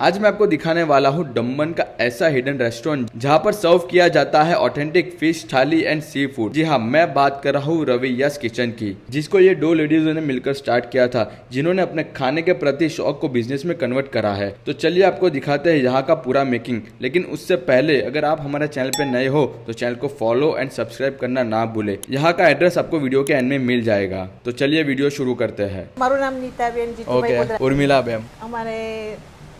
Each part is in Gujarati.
आज मैं आपको दिखाने वाला हूँ दमन का ऐसा हिडन रेस्टोरेंट जहाँ पर सर्व किया जाता है ऑथेंटिक फिश थाली एंड सी फूड। जी हाँ, मैं बात कर रहा हूँ रवि यस किचन की, जिसको ये दो लेडीजों ने मिलकर स्टार्ट किया था, जिन्होंने अपने खाने के प्रति शौक को बिजनेस में कन्वर्ट करा है। तो चलिए आपको दिखाते हैं यहाँ का पूरा मेकिंग। लेकिन उससे पहले अगर आप हमारे चैनल पे नए हो तो चैनल को फॉलो एंड सब्सक्राइब करना ना भूले। यहाँ का एड्रेस आपको वीडियो के एंड में मिल जाएगा। तो चलिए वीडियो शुरू करते हैं। મારું નામ નીતાબેન જીતુભાઈ ઓકે, બોદરા. ઉર્મિલા બેન. અમારે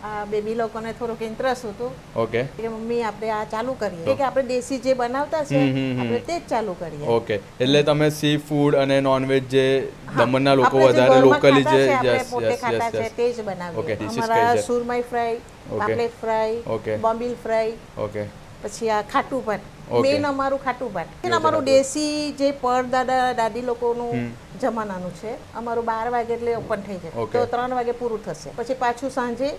આ બેબી લોકોને થોડુંક ઇન્ટરેસ્ટ હતું ઓકે કે મમ્મી આપણે આ ચાલુ કરીએ કે આપણે દેશી જે બનાવતા છે આપણે તે જ ચાલુ કરીએ. ઓકે, એટલે તમે સી ફૂડ અને નોનવેજ જે દમણના લોકો આપણે જે વધારે ઘરમાં લોકલી ખાતા જે છે, આપણે યસ પોતે યસ ખાતા યસ છે યસ તે જ બનાવીએ. Okay, this is અમારા crazy. Surmai fry, paplet fry, Okay. Bombil fry, okay પછી આ ખાટું ભાત. Okay. મેન અમારું ખાટું ભાત. અમારું દેશી જે પરદાદા દાદી લોકોનું જમાનાનું છે. અમારું 12 વાગે એટલે ઓપન થઈ જાય Okay. તો 3 વાગે પૂરું થશે. પછી પાછું સાંજે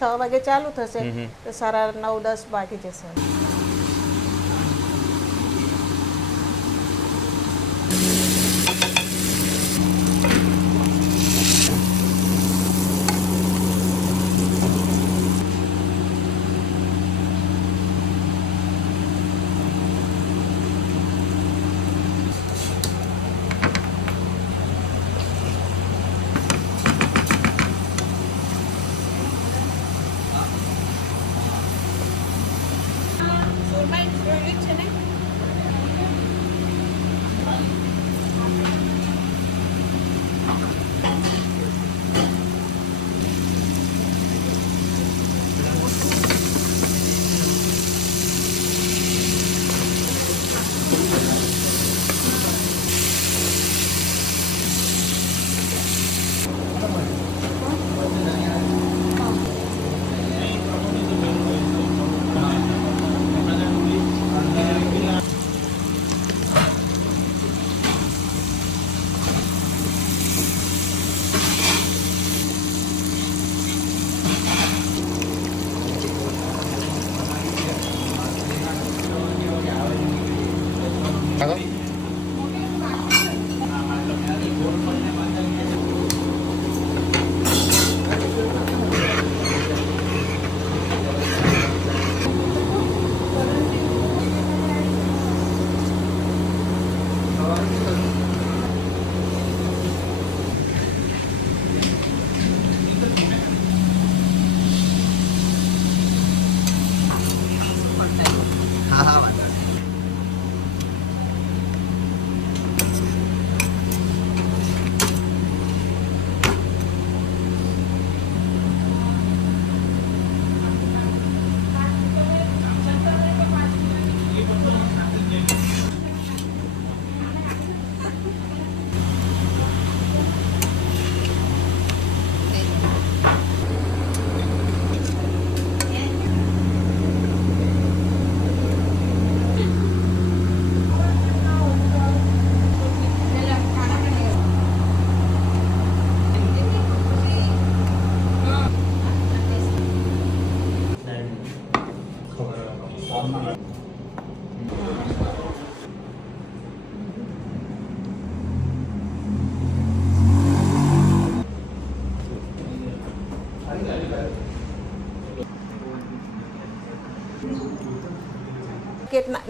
6 વાગે ચાલુ થશે તો સારા 9-10 વાગી જશે.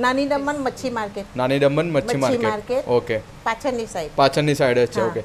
નાની દમણ મચ્છી માર્કેટ. નાની દમણ મચ્છી માર્કેટ. માર્કેટ ઓકે, પાછળની સાઈડ. પાછળની સાઈડ જ છે. હા. ઓકે,